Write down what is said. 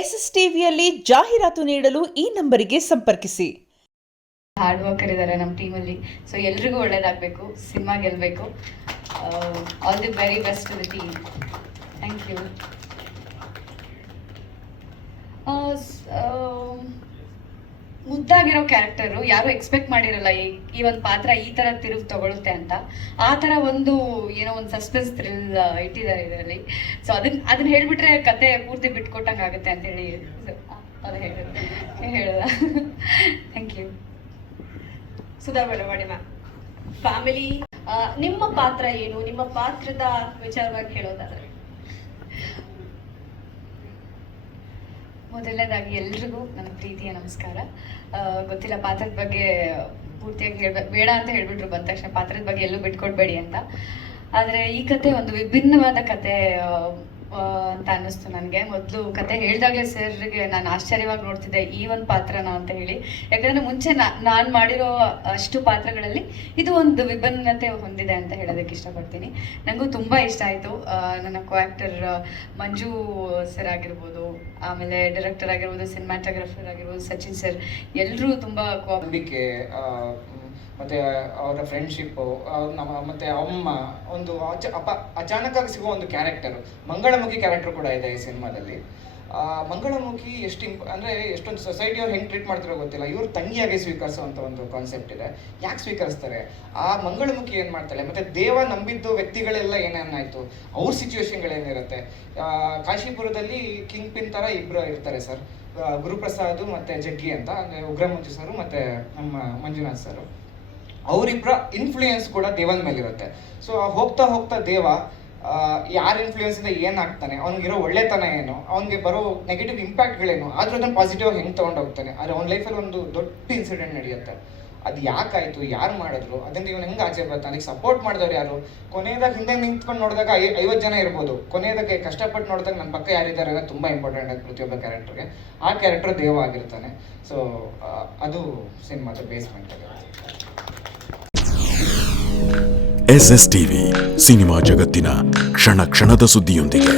S S ಟಿವಿಯಲ್ಲಿ ಜಾಹೀರಾತು ನೀಡಲು ಈ ನಂಬರಿಗೆ ಸಂಪರ್ಕಿಸಿ. ಹಾರ್ಡ್ ವರ್ಕರ್ ಇದ್ದಾರೆ ನಮ್ಮ ಟೀಮಲ್ಲಿ. ಸೊ ಎಲ್ರಿಗೂ ಒಳ್ಳೇದಾಗಬೇಕು, ಸಿನಿಮಾ ಗೆಲ್ಲಬೇಕು. All the very best to the team. Thank you. ಮುದ್ದಾಗಿರೋ ಕ್ಯಾರೆಕ್ಟರು, ಯಾರು ಎಕ್ಸ್ಪೆಕ್ಟ್ ಮಾಡಿರಲ್ಲ ಈ ಒಂದು ಪಾತ್ರ ಈ ಥರ ತಿರುವು ತಗೊಳುತ್ತೆ ಅಂತ. ಆ ಥರ ಒಂದು ಏನೋ ಒಂದು ಸಸ್ಪೆನ್ಸ್ ಥ್ರಿಲ್ ಇಟ್ಟಿದ್ದಾರೆ ಇದರಲ್ಲಿ. ಸೊ ಅದನ್ನ ಹೇಳಿಬಿಟ್ರೆ ಕತೆ ಪೂರ್ತಿ ಬಿಟ್ಕೊಟ್ಟಂಗೆ ಆಗುತ್ತೆ ಅಂತೇಳಿ ಅದು ಹೇಳ್ದ. Thank you. Sudha Belawadi ma'am, family, ನಿಮ್ಮ ಪಾತ್ರ ಏನು, ನಿಮ್ಮ ಪಾತ್ರದ ವಿಚಾರವಾಗಿ ಹೇಳೋದಾದ್ರೆ? ಮೊದಲನೇದಾಗಿ ಎಲ್ರಿಗೂ ನನ್ನ ಪ್ರೀತಿಯ ನಮಸ್ಕಾರ. ಗೊತ್ತಿಲ್ಲ ಪಾತ್ರದ ಬಗ್ಗೆ ಪೂರ್ತಿಯಾಗಿ ಬೇಡ ಅಂತ ಹೇಳ್ಬಿಟ್ರು ಬಂದ ತಕ್ಷಣ, ಪಾತ್ರದ ಬಗ್ಗೆ ಎಲ್ಲೂ ಬಿಟ್ಕೊಡ್ಬೇಡಿ ಅಂತ. ಆದರೆ ಈ ಕತೆ ಒಂದು ವಿಭಿನ್ನವಾದ ಕತೆ ಅಂತ ಅನ್ನಿಸ್ತು ನನಗೆ. ಮೊದಲು ಕತೆ ಹೇಳಿದಾಗಲೇ ಸರ್ಗೆ ನಾನು ಆಶ್ಚರ್ಯವಾಗಿ ನೋಡ್ತಿದ್ದೆ ಈ ಒಂದು ಪಾತ್ರನ ಅಂತ ಹೇಳಿ. ಯಾಕಂದರೆ ಮುಂಚೆ ನಾನು ಮಾಡಿರೋ ಅಷ್ಟು ಪಾತ್ರಗಳಲ್ಲಿ ಇದು ಒಂದು ವಿಭಿನ್ನತೆ ಹೊಂದಿದೆ ಅಂತ ಹೇಳೋದಕ್ಕೆ ಇಷ್ಟಪಡ್ತೀನಿ. ನನಗೂ ತುಂಬ ಇಷ್ಟ ಆಯಿತು. ನನ್ನ ಕೋ ಆ್ಯಕ್ಟರ್ ಮಂಜು ಸರ್ ಆಗಿರ್ಬೋದು, ಆಮೇಲೆ ಡೈರೆಕ್ಟರ್ ಆಗಿರ್ಬೋದು, ಸಿನಿಮಾಟೋಗ್ರಫರ್ ಆಗಿರ್ಬೋದು ಸಚಿನ್ ಸರ್, ಎಲ್ಲರೂ ತುಂಬ ನಂಬಿಕೆ ಮತ್ತು ಅವರ ಫ್ರೆಂಡ್ಶಿಪ್ಪು, ಮತ್ತು ಅಮ್ಮ ಒಂದು ಅಚಾನಕ್ಕಾಗಿ ಸಿಗೋ ಒಂದು ಕ್ಯಾರೆಕ್ಟರು, ಮಂಗಳಮುಖಿ ಕ್ಯಾರೆಕ್ಟರ್ ಕೂಡ ಇದೆ ಈ ಸಿನಿಮಾದಲ್ಲಿ. ಮಂಗಳಮುಖಿ ಅಂದರೆ ಎಷ್ಟೊಂದು ಸೊಸೈಟಿಯವ್ರು ಹೆಂಗೆ ಟ್ರೀಟ್ ಮಾಡ್ತಾರೋ ಗೊತ್ತಿಲ್ಲ, ಇವ್ರು ತಂಗಿಯಾಗಿ ಸ್ವೀಕರಿಸುವಂಥ ಒಂದು ಕಾನ್ಸೆಪ್ಟ್ ಇದೆ. ಯಾಕೆ ಸ್ವೀಕರಿಸ್ತಾರೆ, ಆ ಮಂಗಳಮುಖಿ ಏನು ಮಾಡ್ತಾಳೆ, ಮತ್ತು ದೇವ ನಂಬಿದ್ದು ವ್ಯಕ್ತಿಗಳೆಲ್ಲ ಏನೇನಾಯಿತು, ಅವ್ರ ಸಿಚುವೇಶನ್ಗಳೇನಿರುತ್ತೆ. ಕಾಶಿಪುರದಲ್ಲಿ ಕಿಂಗ್ ಪಿನ್ ಥರ ಇಬ್ಬರು ಇರ್ತಾರೆ ಸರ್, ಗುರುಪ್ರಸಾದ್ ಮತ್ತು ಜಗ್ಗಿ ಅಂತ, ಅಂದರೆ ಉಗ್ರಮಂಜು ಸರು ಮತ್ತು ನಮ್ಮ ಮಂಜುನಾಥ್ ಸರು. ಅವರಿಬ್ಬರ ಇನ್ಫ್ಲೂಯೆನ್ಸ್ ಕೂಡ ದೇವನ ಮೇಲಿರುತ್ತೆ. ಸೊ ಹೋಗ್ತಾ ಹೋಗ್ತಾ ದೇವ ಯಾರ ಇನ್ಫ್ಲೂಯೆನ್ಸಿಂದ ಏನಾಗ್ತಾನೆ, ಅವ್ನಿಗಿರೋ ಒಳ್ಳೆತನ ಏನು, ಅವ್ನಿಗೆ ಬರೋ ನೆಗೆಟಿವ್ ಇಂಪ್ಯಾಕ್ಟ್ಗಳೇನು, ಆದರೂ ಅದನ್ನು ಪಾಸಿಟಿವ್ ಆಗಿ ಹೆಂಗೆ ತೊಗೊಂಡೋಗ್ತಾನೆ. ಆದರೆ ಅವ್ನ ಲೈಫಲ್ಲಿ ಒಂದು ದೊಡ್ಡ ಇನ್ಸಿಡೆಂಟ್ ನಡೆಯುತ್ತೆ. ಅದು ಯಾಕಾಯಿತು, ಯಾರು ಮಾಡಿದ್ರು, ಅದನ್ನು ಇವನು ಹೆಂಗೆ ಆಚೆ ಬರ್ತಾನೆ, ಅದಕ್ಕೆ ಸಪೋರ್ಟ್ ಮಾಡಿದವ್ರು ಯಾರು. ಕೊನೆಯದಾಗ ಹಿಂದೆ ನಿಂತ್ಕೊಂಡು ನೋಡಿದಾಗ 50 ಜನ ಇರ್ಬೋದು, ಕೊನೆಯದಕ್ಕೆ ಕಷ್ಟಪಟ್ಟು ನೋಡಿದಾಗ ನನ್ನ ಪಕ್ಕ ಯಾರಿದ್ದಾರೆ ಅನ್ನೋದು ತುಂಬ ಇಂಪಾರ್ಟೆಂಟ್ ಆಗಿ ಪ್ರತಿಯೊಬ್ಬ ಕ್ಯಾರೆಕ್ಟರ್ಗೆ. ಆ ಕ್ಯಾರೆಕ್ಟರ್ ದೇವ ಆಗಿರ್ತಾನೆ. ಸೊ ಅದು ಸಿನಿಮಾದ ಬೇಸ್ಮೆಂಟ್ ಆಗಿರುತ್ತೆ. ಎಸ್ಎಸ್ ಟಿವಿ, ಸಿನಿಮಾ ಜಗತ್ತಿನ ಕ್ಷಣ ಕ್ಷಣದ ಸುದ್ದಿಯೊಂದಿಗೆ.